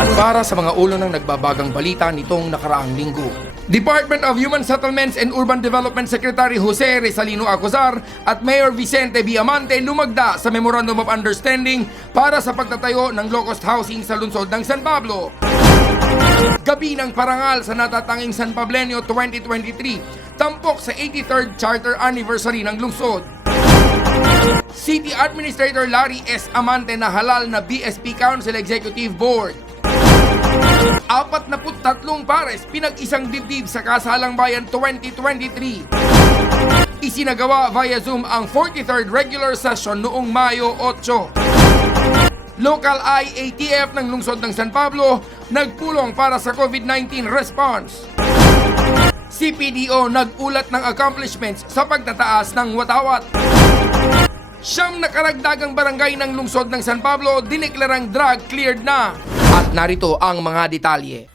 At para sa mga ulo ng nagbabagang balita nitong nakaraang linggo, Department of Human Settlements and Urban Development Secretary Jose Rizalino Acuzar at Mayor Vicente B. Amante lumagda sa Memorandum of Understanding para sa pagtatayo ng low-cost housing sa lungsod ng San Pablo. Gabi ng parangal sa natatanging San Pablenyo 2023, tampok sa 83rd Charter Anniversary ng lungsod. City Administrator Larry S. Amante na halal na BSP Council Executive Board. 43 pares pinag-isang dibdib sa Kasalang Bayan 2023. Isinagawa via Zoom ang 43rd regular session noong Mayo 8. Local IATF ng lungsod ng San Pablo nagpulong para sa COVID-19 response. CPDO nag-ulat ng accomplishments sa pagtataas ng watawat. Siyam na karagdagang barangay ng lungsod ng San Pablo dineklarang drug cleared na. At narito ang mga detalye.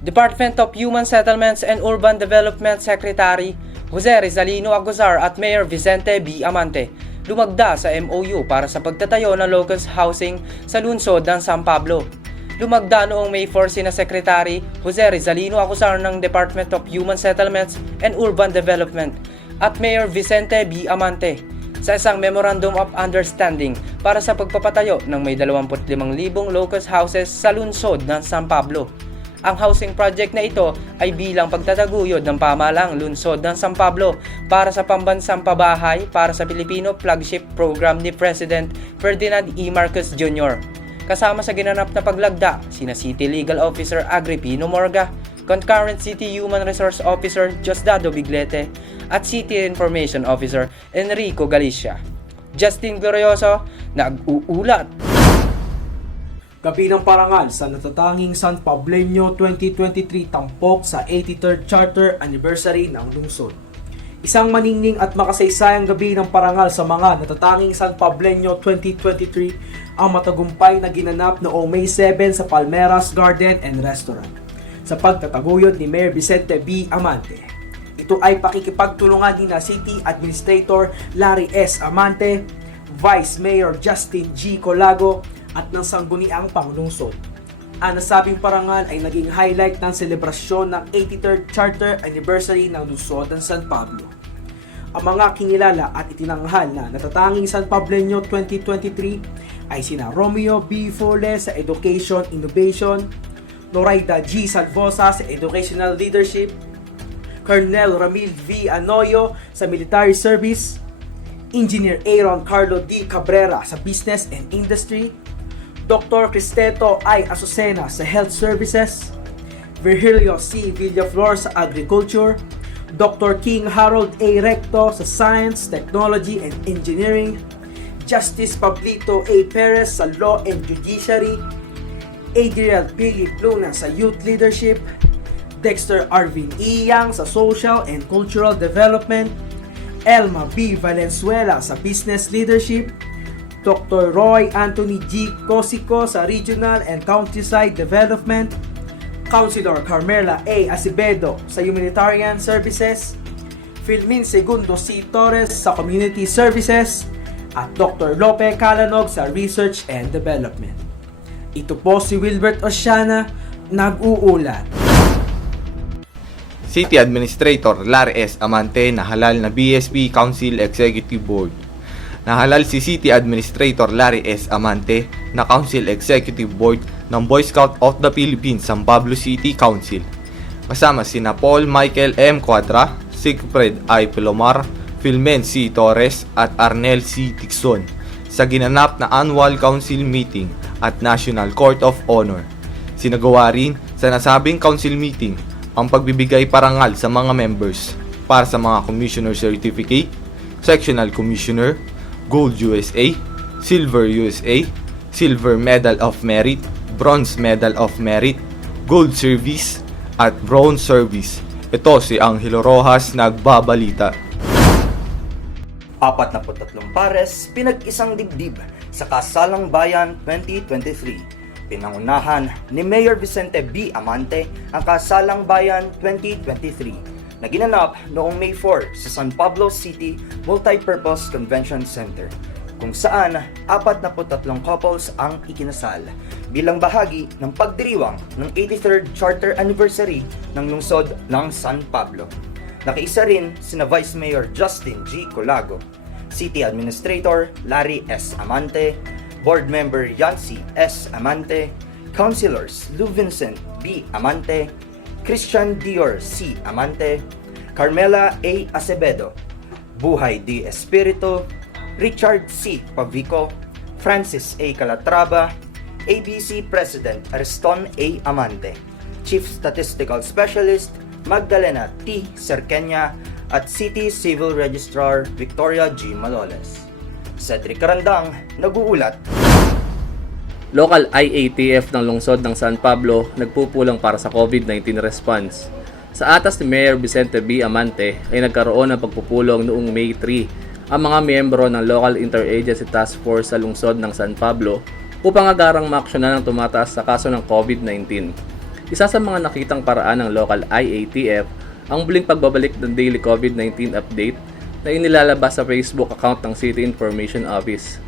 Department of Human Settlements and Urban Development Secretary Jose Rizalino Acuzar at Mayor Vicente B. Amante lumagda sa MOU para sa pagtatayo ng low-cost housing sa lungsod ng San Pablo. Lumagda noong May 4 sina Secretary Jose Rizalino Acuzar ng Department of Human Settlements and Urban Development at Mayor Vicente B. Amante sa isang Memorandum of Understanding para sa pagpapatayo ng may 25,000 low-cost houses sa lungsod ng San Pablo. Ang housing project na ito ay bilang pagtataguyod ng pamahalang lungsod ng San Pablo para sa pambansang pabahay para sa Pilipino flagship program ni President Ferdinand E. Marcos Jr. Kasama sa ginanap na paglagda, sina City Legal Officer Agripino Morga, Concurrent City Human Resource Officer Diosdado Biglete, at City Information Officer Enrico Galicia. Justin Glorioso, nag-uulat. Gabi ng parangal sa natatanging San Pablenyo 2023 tampok sa 83rd Charter Anniversary ng lungsod. Isang maningning at makasaysayang gabi ng parangal sa mga natatanging San Pablenyo 2023 ang matagumpay na ginanap noong May 7 sa Palmeras Garden and Restaurant sa pagtataguyod ni Mayor Vicente B. Amante. Ito ay pakikipagtulungan ni na City Administrator Larry S. Amante, Vice Mayor Justin G. Colago at ng sangguniang panglungsod. Ang nasabing parangal ay naging highlight ng selebrasyon ng 83rd Charter Anniversary ng lungsod ng San Pablo. Ang mga kinilala at itinanghal na natatanging San Pablenyo 2023 ay sina Romeo B. Fole sa Education Innovation, Noraida G. Salvosa sa Educational Leadership, Colonel Ramil V. Anoyo sa Military Service, Engineer Aaron Carlo D. Cabrera sa Business and Industry, Dr. Cristeto I. Azucena sa Health Services, Virgilio C. Villaflor sa Agriculture, Dr. King Harold A. Recto sa Science, Technology and Engineering, Justice Pablito A. Perez sa Law and Judiciary, Adriel P. Luna sa Youth Leadership, Dexter Arvin E. Yang sa Social and Cultural Development, Elma B. Valenzuela sa Business Leadership, Dr. Roy Anthony G. Cosico sa Regional and Countryside Development, Councilor Carmela A. Acevedo sa Humanitarian Services, Filmin Segundo C. Torres sa Community Services, at Dr. Lope Calanog sa Research and Development. Ito po si Wilbert Oceana, nag-uulat. City Administrator Larry S. Amante nahalal na BSP Council Executive Board. Nahalal si City Administrator Larry S. Amante na Council Executive Board ng Boy Scout of the Philippines San Pablo City Council. Kasama sina Paul Michael M. Cuadra, Sigfred I. Pilomar, Filmen C. Torres at Arnel C. Tixon sa ginanap na Annual Council Meeting at National Court of Honor. Sinagawa rin sa nasabing council meeting ang pagbibigay parangal sa mga members para sa mga Commissioner Certificate, Sectional Commissioner, Gold USA, Silver USA, Silver Medal of Merit, Bronze Medal of Merit, Gold Service, at Bronze Service. Ito si Angelo Rojas nagbabalita. 43 pares pinag-isang dibdib sa Kasalang Bayan 2023. Pinangunahan ni Mayor Vicente B. Amante ang Kasalang Bayan 2023 na ginanap noong May 4 sa San Pablo City Multipurpose Convention Center, kung saan 43 couples ang ikinasal. bilang bahagi ng pagdiriwang ng 83rd Charter Anniversary ng lungsod ng San Pablo. Nakiisa rin sina Vice Mayor Justin G. Colago, City Administrator Larry S. Amante, Board Member Yancy S. Amante, Councilors Lou Vincent B. Amante, Christian Dior C. Amante, Carmela A. Acevedo, Buhay D. Espiritu, Richard C. Pavico, Francis A. Calatrava, ABC President Ariston A. Amante, Chief Statistical Specialist Magdalena T. Cerqueña at City Civil Registrar Victoria G. Maloles. Cedric Carandang, nag-uulat. Local IATF ng lungsod ng San Pablo nagpupulang para sa COVID-19 response. Sa atas ni Mayor Vicente B. Amante ay nagkaroon ng pagpupulong noong May 3 ang mga miyembro ng Local Interagency Task Force sa lungsod ng San Pablo upang agarang maaksyonan ang tumataas sa kaso ng COVID-19. Isa sa mga nakitang paraan ng local IATF ang muling pagbabalik ng daily COVID-19 update na inilalabas sa Facebook account ng City Information Office.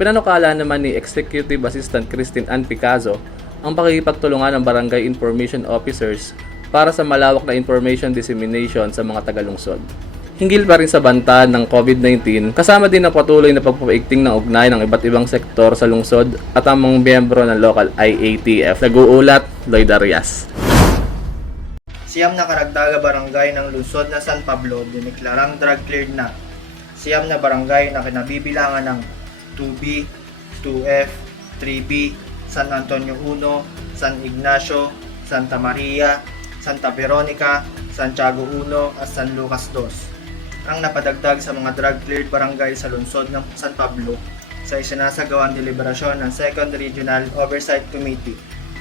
Pinanukala naman ni Executive Assistant Christine Ann Picazo ang pakikipagtulungan ng Barangay Information Officers para sa malawak na information dissemination sa mga tagalungsod. Hinggil pa rin sa banta ng COVID-19, kasama din ang patuloy na pagpapaigting ng ugnay ng iba't ibang sektor sa lungsod at ang mga miyembro ng local IATF. Nag-uulat, Lloyd Arias. Siyam na karagdaga barangay ng lungsod na San Pablo diniklarang drug cleared na. Siyam na barangay na kinabibilangan ng 2B, 2F, 3B, San Antonio 1, San Ignacio, Santa Maria, Santa Veronica, Santiago 1 at San Lucas 2 ang napadagdag sa mga drug-cleared barangay sa lungsod ng San Pablo sa isinasagawang deliberasyon ng 2nd Regional Oversight Committee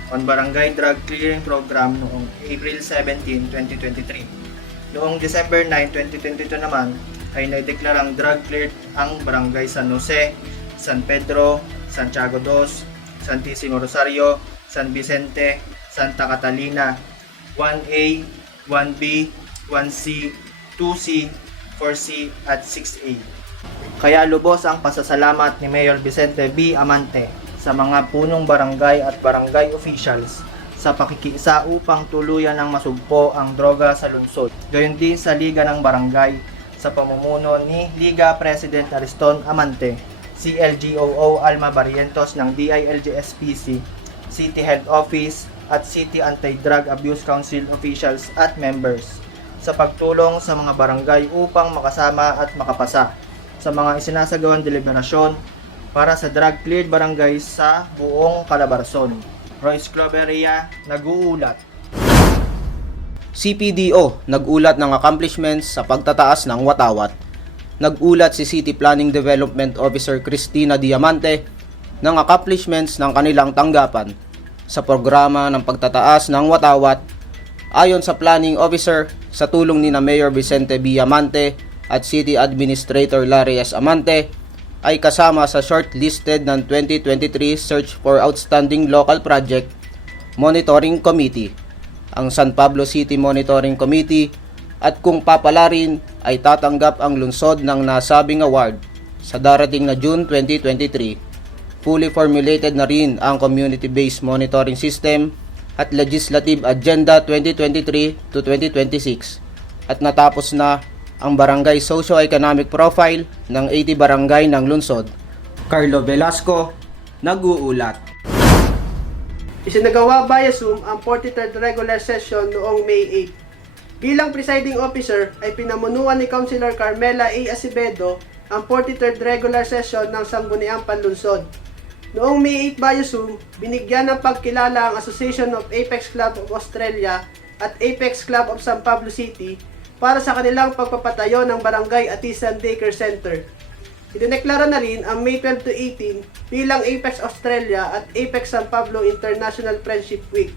on Barangay Drug Clearing Program noong April 17, 2023. Noong December 9, 2022 naman ay naideklarang drug-cleared ang Barangay San Jose, San Pedro, Santiago 2, Santissimo Rosario, San Vicente, Santa Catalina, 1A, 1B, 1C, 2C, 4C at 6A. Kaya lubos ang pasasalamat ni Mayor Vicente B. Amante sa mga punong barangay at barangay officials sa pakikiisa upang tuluyan ng masugpo ang droga sa lungsod. Gayon din sa Liga ng Barangay sa pamumuno ni Liga President Ariston Amante, CLGOO Alma Barrientos ng DILG-SPC, City Health Office at City Anti-Drug Abuse Council officials at members sa pagtulong sa mga barangay upang makasama at makapasa sa mga isinasagawang deliberasyon para sa drug-cleared barangay sa buong Calabarzon. Royce Cloveria, nag-uulat. CPDO nag-ulat ng accomplishments sa pagtataas ng watawat. Nag-ulat si City Planning Development Officer Cristina Diamante ng accomplishments ng kanilang tanggapan sa programa ng pagtataas ng watawat. Ayon sa Planning Officer, sa tulong ni na Mayor Vicente B. Amante at City Administrator Larry S. Amante, ay kasama sa shortlisted ng 2023 Search for Outstanding Local Project Monitoring Committee, ang San Pablo City Monitoring Committee, at kung papalarin ay tatanggap ang lungsod ng nasabing award sa darating na June 2023. Fully formulated na rin ang Community-Based Monitoring System at Legislative Agenda 2023 to 2026 at natapos na ang Barangay Socio-Economic Profile ng 80 barangay ng lungsod. Carlo Velasco, nag-uulat. Isinagawa via Zoom ang 43rd regular session noong May 8. Bilang presiding officer ay pinamunuan ni Councilor Carmela A. Acevedo ang 43rd regular session ng Sangguniang Panlunsod. Noong May 8 via Zoom, binigyan ng pagkilala ang Association of Apex Club of Australia at Apex Club of San Pablo City para sa kanilang pagpapatayo ng Barangay Atisan Daycare Center. Idineklara na rin ang May 12 to 18 bilang Apex Australia at Apex San Pablo International Friendship Week.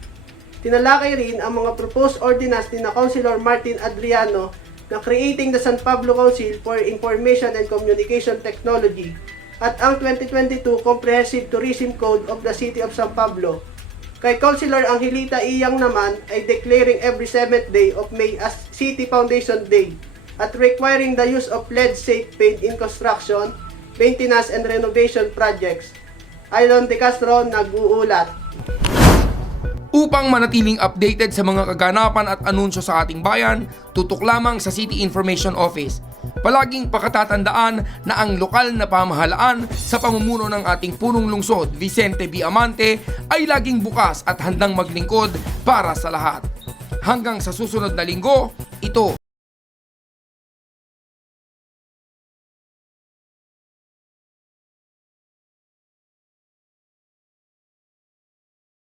Tinalakay rin ang mga proposed ordinance ni na Councilor Martin Adriano na creating the San Pablo Council for Information and Communication Technology at ang 2022 Comprehensive Tourism Code of the City of San Pablo. Kay Councilor Angelita Iyang naman ay declaring every 7th day of May as City Foundation Day at requiring the use of lead-safe paint in construction, maintenance, and renovation projects. Iron De Castro nag-uulat. Upang manatiling updated sa mga kaganapan at anunsyo sa ating bayan, tutok lamang sa City Information Office. Palaging pakatatandaan na ang lokal na pamahalaan sa pamumuno ng ating punong lungsod, Vicente B. Amante, ay laging bukas at handang maglingkod para sa lahat. Hanggang sa susunod na linggo, ito